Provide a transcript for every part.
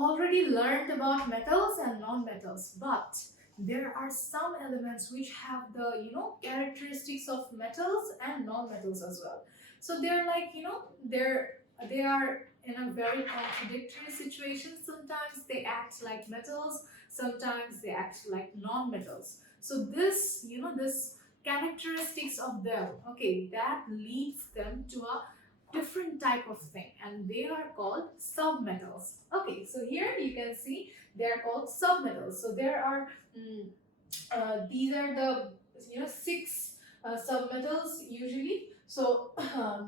already learned about metals and non-metals, but there are some elements which have the characteristics of metals and non-metals as well. So they're like they are in a very contradictory situation. Sometimes they act like metals, sometimes they act like non-metals. So this characteristics of them, okay, that leads them to a different type of thing, and they are called submetals. Okay, so here you can see they are called submetals. So there are these are the six submetals usually. So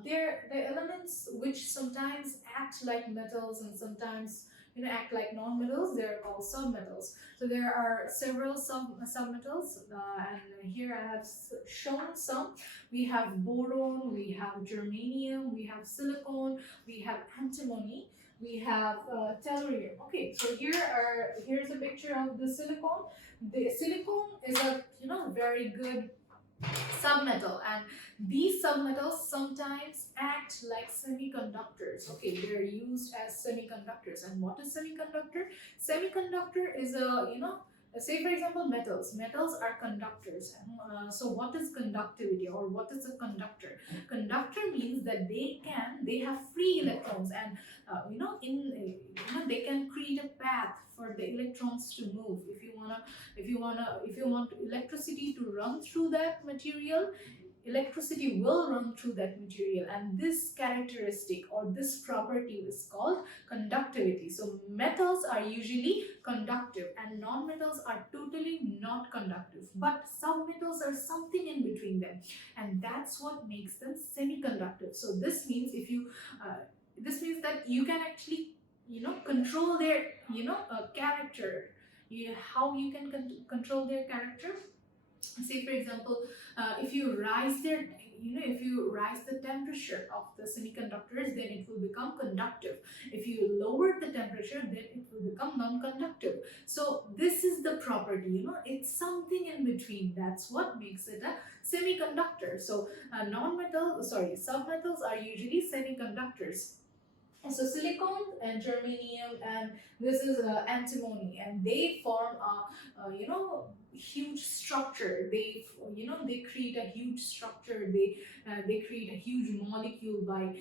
they're the elements which sometimes act like metals and sometimes act like non-metals. They're called submetals. So there are several submetals, and here I have shown some. We have boron, we have germanium, we have silicon, we have antimony, we have tellurium. Okay, so here's a picture of the silicon. The silicon is a very good submetal, and these submetals sometimes act like semiconductors. Okay, they're used as semiconductors. And what is semiconductor? Semiconductor is a say for example metals are conductors. So what is conductivity, or what is a conductor? Conductor means that they have free electrons, and they can create a path for the electrons to move. If you want electricity to run through that material, electricity will run through that material, and this characteristic or this property is called conductivity. So metals are usually conductive and non-metals are totally not conductive, but submetals are something in between them, and that's what makes them semiconductive. So this means that you can actually control their character. How you can control their character? Say for example, if you rise the temperature of the semiconductors, then it will become conductive. If you lower the temperature, then it will become non-conductive. So this is the property, it's something in between. That's what makes it a semiconductor. So submetals are usually semiconductors. So silicon and germanium, and this is antimony, and they form a huge structure. They create a huge structure. They create a huge molecule by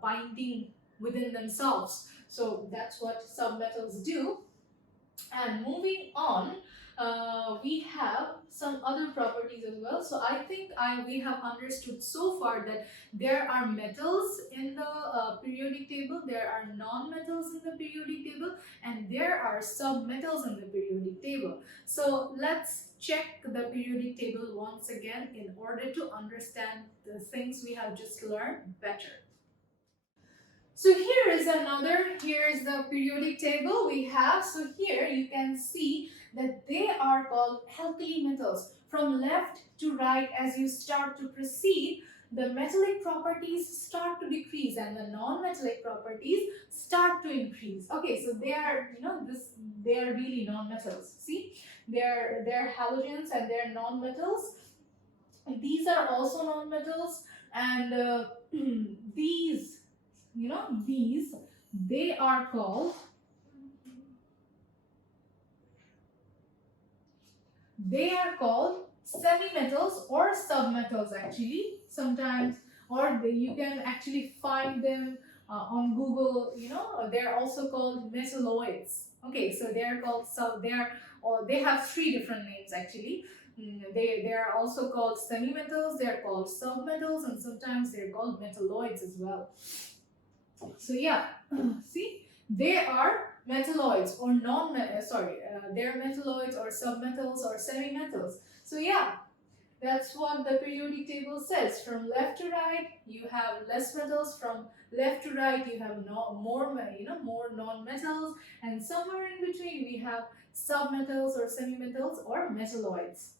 binding within themselves. So that's what submetals do. And moving on, we have some other properties as well. So I think we have understood so far that there are metals in the periodic table, there are non-metals in the periodic table, and there are submetals in the periodic table. So let's check the periodic table once again in order to understand the things we have just learned better. So here's the periodic table we have. So here you can see that they are called alkali metals. From left to right, as you start to proceed, the metallic properties start to decrease and the non-metallic properties start to increase. Okay, so they are they are really non-metals. See, they're halogens and they're non-metals. These are also non-metals, and these they are called semi-metals or submetals actually. Sometimes, or you can actually find them on Google. They're also called metalloids. Okay, so they have three different names actually. They are also called semi-metals, they are called submetals, and sometimes they're called metalloids as well. So yeah, see, they are metalloids or they're metalloids or submetals or semi-metals. So yeah, that's what the periodic table says. From left to right, you have less metals. From left to right, you have more non-metals, and somewhere in between we have submetals or semi-metals or metalloids.